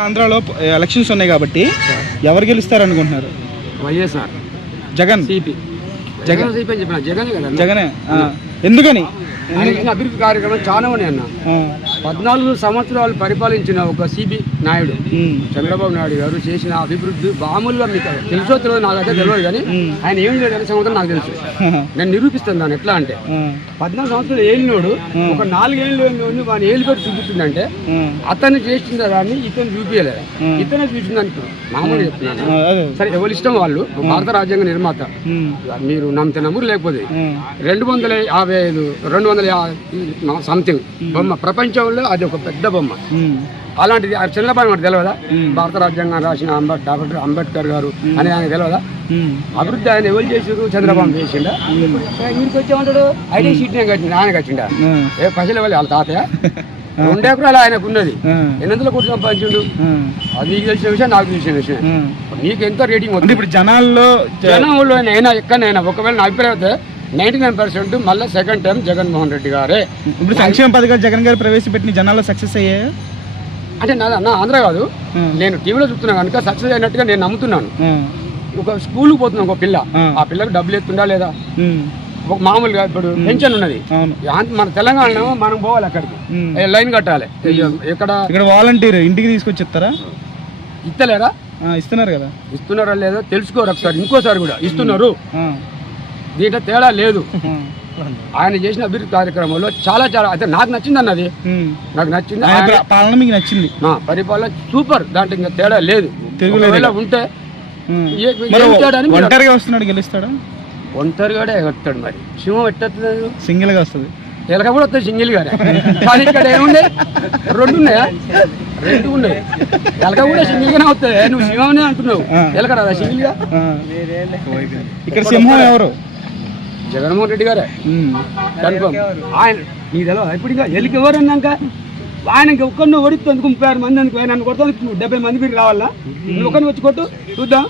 ఆంధ్రాలో ఎలక్షన్స్ ఉన్నాయి కాబట్టి ఎవరు గెలుస్తారు అనుకుంటున్నారు? వైఎస్ఆర్ జగన్ సిపి జగన్ సిపి అని చెప్పిన జగనే కదా జగనే ఎందుకని? అభివృద్ధి కార్యక్రమం చాలా ఉన్నాయి అన్న. 14 సంవత్సరాలు పరిపాలించిన ఒక సిబి నాయుడు చంద్రబాబు నాయుడు గారు చేసిన అభివృద్ధి మామూలుగా మీకు తెలుసో తెలియదు, నాకైతే తెలియదు కానీ ఆయన ఏం లేదు సంవత్సరం నాకు తెలుసు. నేను నిరూపిస్తాను దాన్ని. ఎట్లా అంటే 14 సంవత్సరాలు ఏలినోడు ఒక 4 ఏళ్ళు వాడిని ఏళ్ళు పెట్టి చూపిస్తుందంటే అతను చేసిన దాన్ని ఇతను చూపించలేదు, ఇతనే చూసిందని మామూలుగా చెప్తున్నాను. సరే ఎవరి ఇష్టం వాళ్ళు. భారత రాజ్యాంగ నిర్మాత మీరు నమ్మితే నమ్మురు, లేకపోతే 255 200 సంథింగ్ బొమ్మ ప్రపంచంలో అది ఒక పెద్ద బొమ్మ. అలాంటిది చంద్రబాబు నాయుడు తెలియదా? భారత రాజ్యాంగం రాసిన డాక్టర్ అంబేద్కర్ గారు అని ఆయన తెలియదా? అభివృద్ధి ఆయన ఎవరు చేసారు? చంద్రబాబు చేసిండా? వీరికి వచ్చేమంటాడు ఐటీ సీట్ కట్టిండు, ఆయన కట్టిండా? ఏ పైసలు ఇవ్వాలి వాళ్ళ తాతయ్య? 2 ఎకరాలు ఆయనకు ఉన్నది, 800 కోట్లు సంపాదించిండు. అది నీకు తెలిసిన విషయం, నాకు తెలిసిన విషయం. నీకు ఎంత రేటింగ్ వస్తుంది ఇప్పుడు జనాల్లో అయినా ఎక్కడైనా? ఒకవేళ నా అభిప్రాయం అయితే 99% మళ్ళీ సెకండ్ టైం జగన్మోహన్ రెడ్డి గారే. ఇప్పుడు సంక్షేమ పథకాలు జగన్ గారు ప్రవేశపెట్టిన జనాల్లో సక్సెస్ అయ్యాయి అంటే నా ఆంధ్ర కాదు, నేను టీవీలో చూస్తున్నా కనుక సక్సెస్ అయినట్టుగా నేను నమ్ముతున్నాను. ఒక స్కూల్కి పోతున్నాం, ఒక పిల్ల, ఆ పిల్లకి డబ్బులు ఎత్తుండా లేదా? ఒక మామూలుగా ఇప్పుడు పెన్షన్ ఉన్నది మన తెలంగాణలో, మనం పోవాలి అక్కడికి, లైన్ కట్టాలి. ఇక్కడ వాలంటీర్ ఇంటికి తీసుకొచ్చి ఇస్తారా? ఇస్తలేరా? ఇస్తున్నారు కదా. ఇస్తున్నారా లేదా తెలుసుకోరు ఒకసారి, ఇంకోసారి కూడా ఇస్తున్నారు. దీంట్లో తేడా లేదు. ఆయన చేసిన అభివృద్ధి కార్యక్రమంలో చాలా అయితే నాకు నచ్చింది అన్నది, నాకు నచ్చింది. పాలన మీకు నచ్చింది? పరిపాలన సూపర్, దాంట్లో ఇంకా తేడా లేదు. ఉంటే ఒంటరిగా వస్తున్నాడు, గెలుస్తాడా? ఒంటరిగానే వస్తాడు. మరి సింహం ఎట్టదు, సింగిల్ గా వస్తుంది. ఎలక కూడా వస్తుంది సింగిల్ గానే. కానీ ఇక్కడ ఏముంది, 2 ఉన్నాయా? 2 ఉన్నాయి. ఎలక కూడా సింగిల్ గానే వస్తుంది. నువ్వు సింహం అంటున్నావు, ఎలక రాదా సింగిల్ గా? ఇక్కడ సింహం ఎవరు? జగన్మోహన్ రెడ్డి గారే కన్ఫర్మ్. ఆయన నీకు తెలియదు ఇప్పుడు ఇంకా ఎలికి ఎవరు అన్నాక ఆయనకి ఒక్కరిని ఓడిస్తుంది 36 మంది అందుకు ఆయన కొడుతుంది, 70 మంది మీరు రావాలా? నువ్వు ఒకరిని వచ్చి కొట్టు చూద్దాం.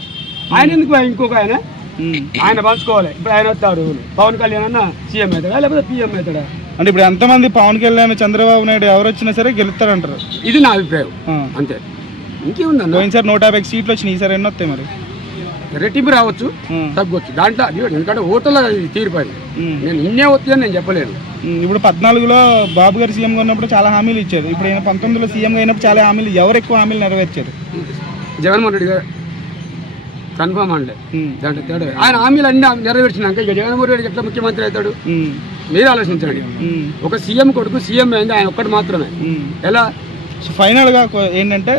ఆయన ఎందుకు ఇంకొక ఆయన పంచుకోవాలి. ఇప్పుడు ఆయన వస్తాడు, పవన్ కళ్యాణ్ అన్న సీఎం అవుతాడా లేకపోతే పిఎం అవుతాడా? అంటే ఇప్పుడు ఎంతమంది పవన్ కళ్యాణ్ చంద్రబాబు నాయుడు ఎవరు వచ్చినా సరే గెలుస్తారంటారు. ఇది నా అభిప్రాయం అంతే. ఇంకేముందన్న, పోయినసారి 150 సీట్లు వచ్చినాయి, ఈసారి ఎన్ని వస్తాయి? మరి రెట్టింపు రావచ్చు, తగ్గొచ్చు. దాంట్లో ఎందుకంటే ఓటర్లో తీరిపోయింది. నేను ఇన్నే వస్తాయని నేను చెప్పలేను. ఇప్పుడు 14లో బాబు గారు సీఎంగా ఉన్నప్పుడు చాలా హామీలు ఇచ్చారు. ఇప్పుడు 19లో సీఎంగా అయినప్పుడు చాలా హామీలు, ఎవరు ఎక్కువ హామీలు నెరవేర్చారు? జగన్మోహన్ రెడ్డి గారు కన్ఫర్మ్ అండి. దాంట్లో తేడా ఆయన హామీలు అన్ని నెరవేర్చినాక ఇక జగన్మోహన్ రెడ్డి ఎట్లా ముఖ్యమంత్రి అవుతాడు? మీరు ఆలోచించండి. ఒక సీఎం కొడుకు సీఎం అయింది ఆయన ఒక్కటి మాత్రమే. ఎలా ఫైనల్ గా ఏంటంటే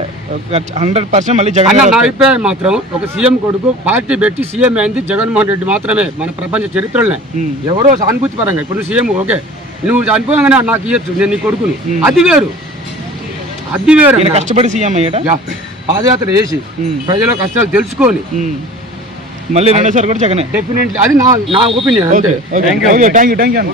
100% మళ్ళీ జగన్. నా అభిప్రాయం మాత్రం ఒక సీఎం కొడుకు పార్టీ పెట్టి సీఎం అయింది జగన్మోహన్ రెడ్డి మాత్రమే మన ప్రపంచ చరిత్రలోనే. ఎవరో సానుభూతి పరంగా ఇప్పుడు సీఎం ఓకే, నువ్వు చనిపోగానే నాకు ఇవ్వచ్చు, నేను నీ కొడుకును, అది వేరు. అది వేరు. కష్టపడి సీఎం అయ్యాడా? పాదయాత్ర చేసి ప్రజల కష్టాలు తెలుసుకొని మళ్ళీ 2సారి కూడా జగనే డెఫినెట్లీ. అది నా ఒపీనియన్. అంతే. Thank you.